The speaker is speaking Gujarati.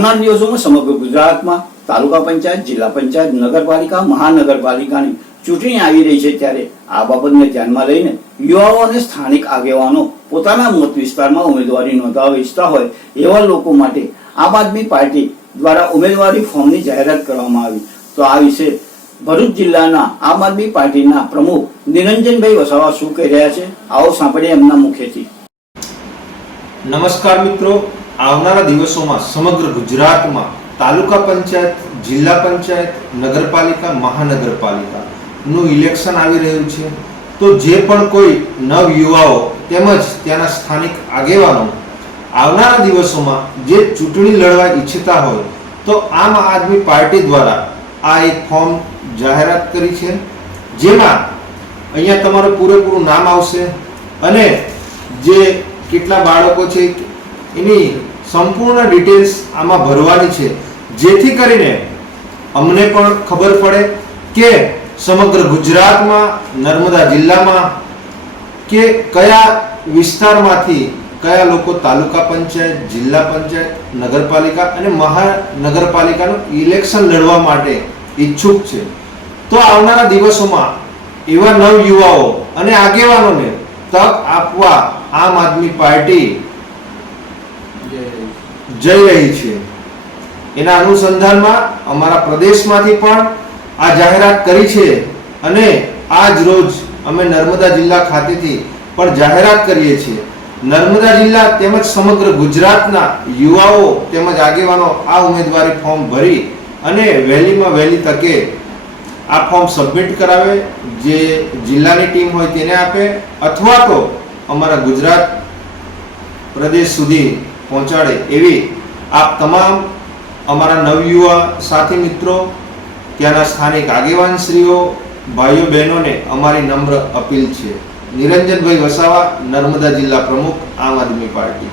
આવનાર દિવસોમાં સમગ્ર ગુજરાતમાં તાલુકા પંચાયત, જિલ્લા પંચાયત, નગરપાલિકા મહાનગરપાલિકાની ચૂંટણી આવી રહી છે ત્યારે આ બાબતને ધ્યાનમાં લઈને યુવાઓ અને સ્થાનિક આગેવાનો પોતાના મત વિસ્તારમાં ઉમેદવારી નોંધાવવા ઈચ્છતા હોય એવા લોકો માટે આમ આદમી પાર્ટી દ્વારા ઉમેદવારી ફોર્મની જાહેરાત કરવામાં આવી. તો આ વિશે ભરૂચ જિલ્લાના આમ આદમી પાર્ટીના પ્રમુખ નિરંજનભાઈ વસાવા શું કહી રહ્યા છે? આવો સાંભળીએ એમના મુખેથી. નમસ્કાર મિત્રો. આવનારા દિવસોમાં સમગ્ર ગુજરાતમાં તાલુકા પંચાયત, જિલ્લા પંચાયત, નગરપાલિકા, મહાનગરપાલિકાનું ઇલેક્શન આવી રહ્યું છે. તો જે પણ કોઈ નવ યુવાઓ તેમજ ત્યાંના સ્થાનિક આગેવાનો આવનારા દિવસોમાં જે ચૂંટણી લડવા ઈચ્છતા હોય, તો આમ આદમી પાર્ટી દ્વારા આ એક ફોર્મ જાહેરાત કરી છે. જેમાં અહીંયા તમારું પૂરેપૂરું નામ આવશે અને જે કેટલા બાળકો છે એની સંપૂર્ણ ડિટેલ્સ આમાં ભરવાની છે. જેથી કરીને અમને પણ ખબર પડે કે સમગ્ર ગુજરાતમાં, નર્મદા જિલ્લામાં કે કયા વિસ્તારમાંથી કયા લોકો તાલુકા પંચાયત, જિલ્લા પંચાયત, નગરપાલિકા અને મહાનગરપાલિકાનું ઇલેક્શન લડવા માટે ઈચ્છુક છે. તો આવનારા દિવસોમાં એવા નવ યુવાઓ અને આગેવાનોને તક આપવા આમ આદમી પાર્ટી જઈ રહી છે. એના અનુસંધાનમાં અમારા પ્રદેશમાંથી પણ આ જાહેરાત કરી છે અને આજ રોજ અમે નર્મદા જિલ્લા ખાતેથી પણ જાહેરાત કરીએ છીએ. નર્મદા જિલ્લા તેમજ સમગ્ર ગુજરાતના યુવાઓ તેમજ આગેવાનો આ ઉમેદવારી ફોર્મ ભરી અને વહેલીમાં વહેલી તકે આ ફોર્મ સબમિટ કરાવે, જે જિલ્લાની ટીમ હોય તેને આપે, અથવા તો અમારા ગુજરાત પ્રદેશ સુધી પહોંચાડે એવી આપ તમામ અમારા નવયુવા સાથી મિત્રો, ત્યાંના સ્થાનિક આગેવાનશ્રીઓ, ભાઈઓ બહેનોને અમારી નમ્ર અપીલ છે. નિરંજનભાઈ વસાવા, નર્મદા જિલ્લા પ્રમુખ, આમ આદમી પાર્ટી.